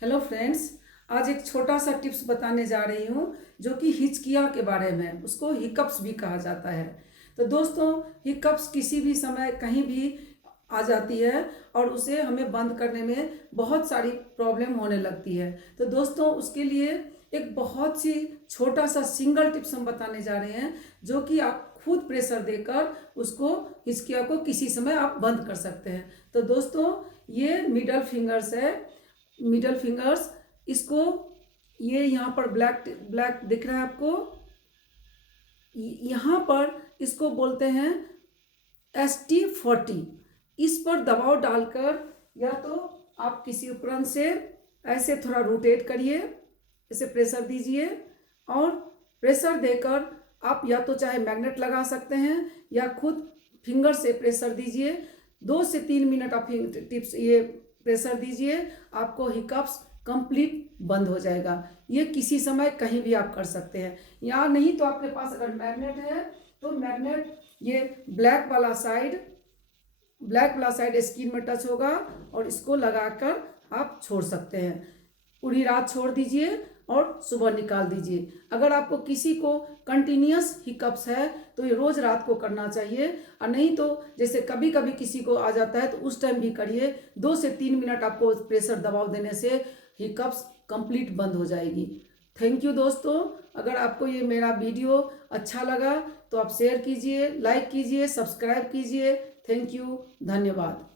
Hello friends. आज एक छोटा सा टिप्स बताने जा रही हूँ जो कि हिचकियाँ के बारे में है। उसको हिकअप्स भी कहा जाता है। तो दोस्तों, हिकअप्स किसी भी समय कहीं भी आ जाती है और उसे हमें बंद करने में बहुत सारी प्रॉब्लम होने लगती है। तो दोस्तों, उसके लिए एक बहुत सी छोटा सा सिंगल टिप्स हम बताने जा रहे हैं जो कि आप खुद प्रेशर देकर उसको हिचकिया को किसी समय आप बंद कर सकते हैं। तो दोस्तों, ये मिडल फिंगर्स है। मिडल फिंगर्स, इसको ये यहाँ पर ब्लैक ब्लैक दिख रहा है आपको। यहाँ पर इसको बोलते हैं ST40। इस पर दबाव डालकर या तो आप किसी उपकरण से ऐसे थोड़ा रोटेट करिए, इसे प्रेशर दीजिए और प्रेशर देकर आप या तो चाहे मैग्नेट लगा सकते हैं या खुद फिंगर से प्रेशर दीजिए। 2 से 3 मिनट आप टिप्स ये प्रेशर दीजिए, आपको हिकअप्स कंप्लीट बंद हो जाएगा। ये किसी समय कहीं भी आप कर सकते हैं। या नहीं तो आपके पास अगर मैग्नेट है तो मैग्नेट ये ब्लैक वाला साइड स्किन में टच होगा और इसको लगाकर आप छोड़ सकते हैं। पूरी रात छोड़ दीजिए और सुबह निकाल दीजिए। अगर आपको किसी को कंटिन्यूस हिकअप्स है तो ये रोज़ रात को करना चाहिए, और नहीं तो जैसे कभी कभी किसी को आ जाता है तो उस टाइम भी करिए। 2 से 3 मिनट आपको प्रेशर दबाव देने से हिकअप्स कंप्लीट बंद हो जाएगी। थैंक यू दोस्तों। अगर आपको ये मेरा वीडियो अच्छा लगा तो आप शेयर कीजिए, लाइक कीजिए, सब्सक्राइब कीजिए। थैंक यू, धन्यवाद।